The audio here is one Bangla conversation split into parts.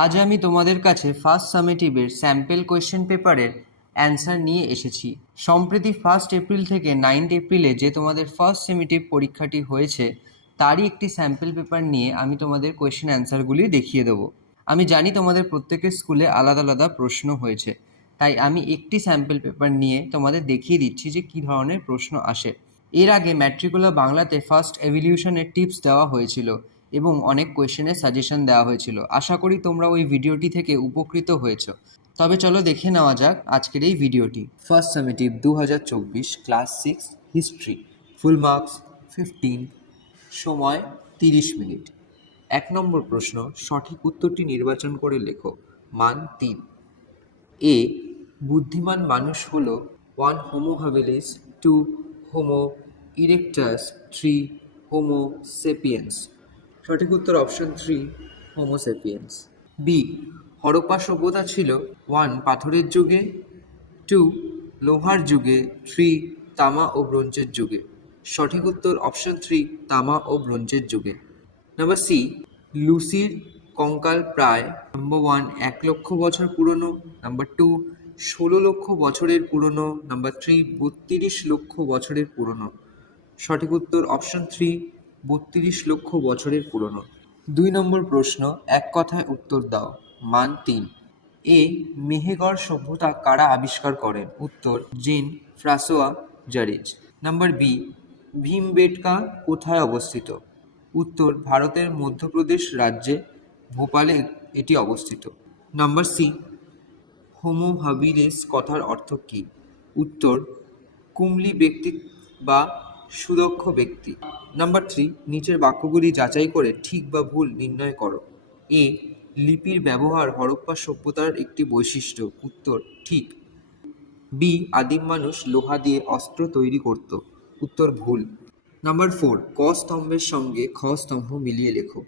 আজ আমি তোমাদের কাছে ফার্স্ট সামেটিভের স্যাম্পেল কোয়েশ্চেন পেপারের অ্যান্সার নিয়ে এসেছি। সম্প্রতি ফার্স্ট এপ্রিল থেকে নাইন্থ এপ্রিলে যে তোমাদের ফার্স্ট সেমেটিভ পরীক্ষাটি হয়েছে, তারই একটি স্যাম্পেল পেপার নিয়ে আমি তোমাদের কোয়েশ্চেন অ্যান্সারগুলি দেখিয়ে দেবো। আমি জানি তোমাদের প্রত্যেকের স্কুলে আলাদা আলাদা প্রশ্ন হয়েছে, তাই আমি একটি স্যাম্পল পেপার নিয়ে তোমাদের দেখিয়ে দিচ্ছি যে কী ধরনের প্রশ্ন আসে। এর আগে ম্যাট্রিকুলার বাংলাতে ফার্স্ট এভিলিউশনের টিপস দেওয়া হয়েছিল। এবং অনেক কোয়েশ্চেনের সাজেশন দেওয়া হয়েছিল। আশা করি তোমরা ওই ভিডিওটি থেকে উপকৃত হয়েছো। তবে চলো দেখে নেওয়া যাক আজকের এই ভিডিওটি ফার্স্ট সামেটিভ দু class six history full marks fifteen সময়, তিরিশ মিনিট এক নম্বর প্রশ্ন, সঠিক উত্তরটি নির্বাচন করে লেখো। মান তিন। এ, বুদ্ধিমান মানুষ হল one Homo habilis two Homo erectus three Homo sapiens সঠিক উত্তর option three Homo sapiens B Harappa সভ্যতা ছিল ওয়ান পাথরের যুগে টু লোহার যুগে থ্রি তামা ও ব্রোঞ্জের যুগে। সঠিক উত্তর অপশন থ্রি তামা ও ব্রোঞ্জের যুগে। নাম্বার সি লুসির কঙ্কাল প্রায় নাম্বার ওয়ান এক লক্ষ বছর পুরনো। নাম্বার টু ষোলো লক্ষ বছরের পুরনো। নাম্বার থ্রি বত্রিশ লক্ষ বছরের পুরনো। সঠিক উত্তর অপশন থ্রি বত্রিশ লক্ষ বছরের পুরনো। দুই নম্বর প্রশ্ন, এক কথায় উত্তর দাও। মান তিন। এ মেহেগড় সভ্যতা কারা আবিষ্কার করেন? উত্তর, Jean François Jarrige. Number B, Bhimbetka কোথায় অবস্থিত? উত্তর, ভারতের মধ্যপ্রদেশ রাজ্যে, ভোপালে এটি অবস্থিত। নাম্বার সি হোমো হাবিলেস কথার অর্থ কী? উত্তর, কুমলি ব্যক্তি বা সুদক্ষ ব্যক্তি। নাম্বার থ্রি নিচের বাক্যগুলি যাচাই করে ঠিক বা ভুল নির্ণয় করো। এ লিপির ব্যবহার হরপ্পা সভ্যতার একটি বৈশিষ্ট্য। উত্তর, ঠিক। বি আদিম মানুষ লোহা দিয়ে অস্ত্র তৈরি করত। উত্তর, ভুল। নাম্বার ফোর ক স্তম্ভের সঙ্গে খ স্তম্ভ মিলিয়ে লেখো।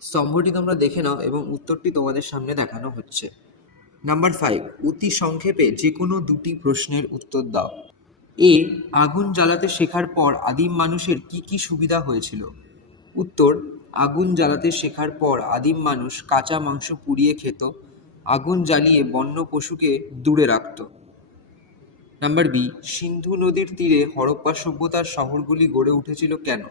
স্তম্ভটি তোমরা দেখে নাও এবং উত্তরটি তোমাদের সামনে দেখানো হচ্ছে। নাম্বার ফাইভ অতি সংক্ষেপে যে কোনো দুটি প্রশ্নের উত্তর দাও। এ আগুন জ্বালাতে শেখার পর আদিম মানুষের কি কি সুবিধা হয়েছিল? উত্তর, আগুন জ্বালাতে শেখার পর আদিম মানুষ কাঁচা মাংস পুড়িয়ে খেত, আগুন জ্বালিয়ে বন্য পশুকে দূরে রাখত। নাম্বার বি, সিন্ধু নদীর তীরে হরপ্পা সভ্যতার শহরগুলি গড়ে উঠেছিল কেন?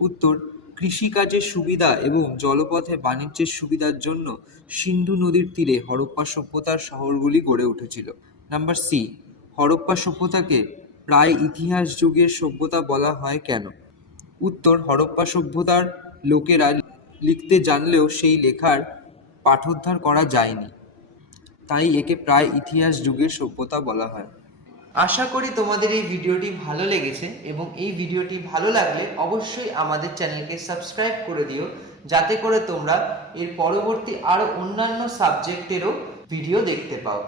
উত্তর, কৃষিকাজের সুবিধা এবং জলপথে বাণিজ্যের সুবিধার জন্য সিন্ধু নদীর তীরে হরপ্পা সভ্যতার শহরগুলি গড়ে উঠেছিল। নাম্বার সি, হরপ্পা সভ্যতাকে প্রায় ইতিহাস যুগের সভ্যতা বলা হয় কেন? উত্তর, হরপ্পা সভ্যতার লোকেরা লিখতে জানলেও সেই লেখার পাঠোদ্ধার করা যায়নি। তাই একে প্রায় ইতিহাস যুগের সভ্যতা বলা হয়। আশা করি তোমাদের এই ভিডিওটি ভালো লেগেছে এবং এই ভিডিওটি ভালো লাগলে অবশ্যই আমাদের চ্যানেলকে সাবস্ক্রাইব করে দিও, যাতে করে তোমরা এর পরবর্তী আরও অন্যান্য সাবজেক্টেরও ভিডিও দেখতে পাও।